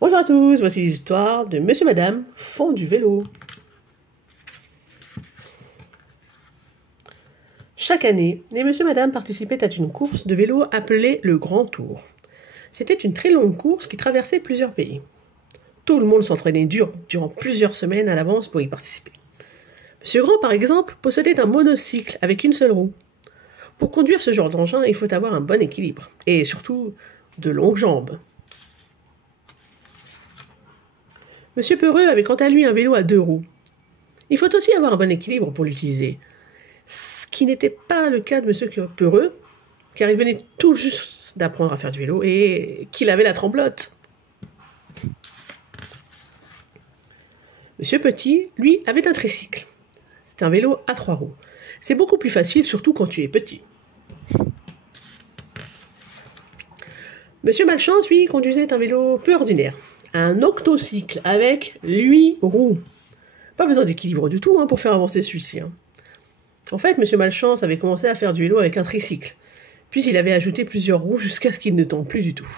Bonjour à tous, voici l'histoire de Monsieur Madame font du vélo. Chaque année, les Monsieur Madame participaient à une course de vélo appelée le Grand Tour. C'était une très longue course qui traversait plusieurs pays. Tout le monde s'entraînait dur durant plusieurs semaines à l'avance pour y participer. Monsieur Grand, par exemple, possédait un monocycle avec une seule roue. Pour conduire ce genre d'engin, il faut avoir un bon équilibre et surtout de longues jambes. Monsieur Peureux avait quant à lui un vélo à 2 roues. Il faut aussi avoir un bon équilibre pour l'utiliser, ce qui n'était pas le cas de Monsieur Peureux, car il venait tout juste d'apprendre à faire du vélo et qu'il avait la tremblote. Monsieur Petit, lui, avait un tricycle. C'est un vélo à 3 roues. C'est beaucoup plus facile, surtout quand tu es petit. Monsieur Malchance, lui, conduisait un vélo peu ordinaire. Un octocycle avec 8 roues. Pas besoin d'équilibre du tout pour faire avancer celui-ci. En fait, Monsieur Malchance avait commencé à faire du vélo avec un tricycle. Puis il avait ajouté plusieurs roues jusqu'à ce qu'il ne tombe plus du tout.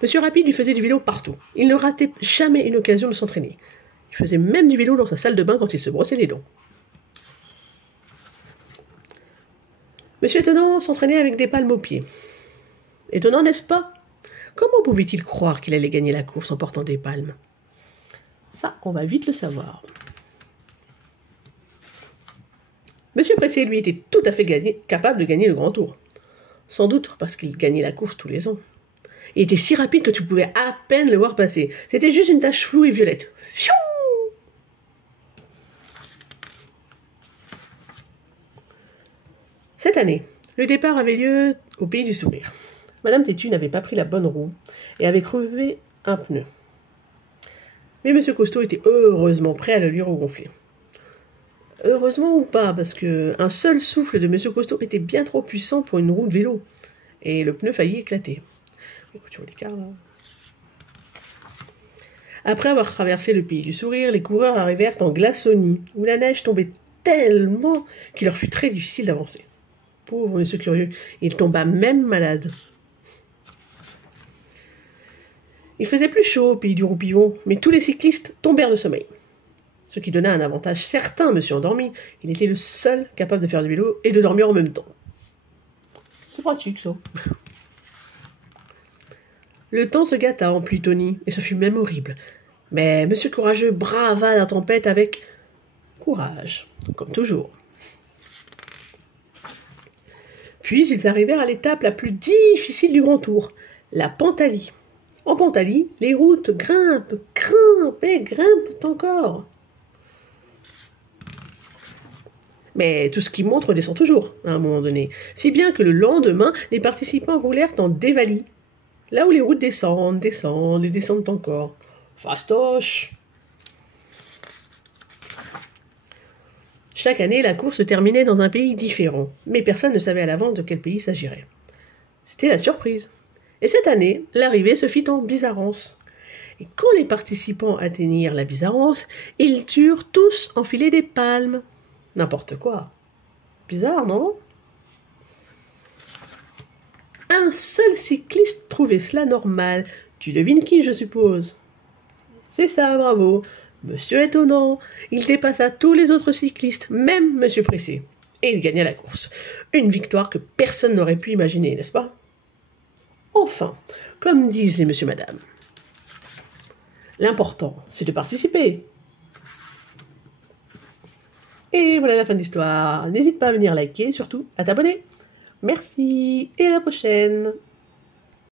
Monsieur Rapide lui faisait du vélo partout. Il ne ratait jamais une occasion de s'entraîner. Il faisait même du vélo dans sa salle de bain quand il se brossait les dents. Monsieur Étonnant s'entraînait avec des palmes aux pieds. Étonnant, n'est-ce pas? Comment pouvait-il croire qu'il allait gagner la course en portant des palmes? Ça, on va vite le savoir. Monsieur Pressé, lui, était tout à fait capable de gagner le Grand Tour. Sans doute parce qu'il gagnait la course tous les ans. Il était si rapide que tu pouvais à peine le voir passer. C'était juste une tache floue et violette. Fiou! Cette année, le départ avait lieu au Pays du Sourire. Madame Tétu n'avait pas pris la bonne roue et avait crevé un pneu. Mais Monsieur Costaud était heureusement prêt à le lui regonfler. Heureusement ou pas, parce qu'un seul souffle de Monsieur Costaud était bien trop puissant pour une roue de vélo, et le pneu faillit éclater. Écoute, l'écart là. Après avoir traversé le Pays du Sourire, les coureurs arrivèrent en Glaçonnie, où la neige tombait tellement qu'il leur fut très difficile d'avancer. Pauvre Monsieur Curieux, il tomba même malade. Il faisait plus chaud au Pays du Roupillon, mais tous les cyclistes tombèrent de sommeil. Ce qui donna un avantage certain à Monsieur Endormi. Il était le seul capable de faire du vélo et de dormir en même temps. C'est pratique, ça. Le temps se gâta en Plutonie, et ce fut même horrible. Mais Monsieur Courageux brava la tempête avec courage, comme toujours. Puis ils arrivèrent à l'étape la plus difficile du Grand Tour, la Pantalie. En Pantalie, les routes grimpent et grimpent encore. Mais tout ce qui monte redescend toujours, à un moment donné. Si bien que le lendemain, les participants roulèrent en dévalie. Là où les routes descendent et descendent encore. Fastoche! Chaque année, la course se terminait dans un pays différent, mais personne ne savait à l'avance de quel pays s'agirait. C'était la surprise. Et cette année, l'arrivée se fit en Bizarrance. Et quand les participants atteignirent la Bizarrance, ils durent tous enfiler des palmes. N'importe quoi. Bizarre, non? Un seul cycliste trouvait cela normal. Tu devines qui, je suppose? C'est ça, bravo. Monsieur Étonnant. Il dépassa tous les autres cyclistes, même Monsieur Pressé. Et il gagna la course. Une victoire que personne n'aurait pu imaginer, n'est-ce pas? Enfin, comme disent les Monsieur Madame, l'important, c'est de participer. Et voilà la fin de l'histoire. N'hésite pas à venir liker, surtout à t'abonner. Merci et à la prochaine.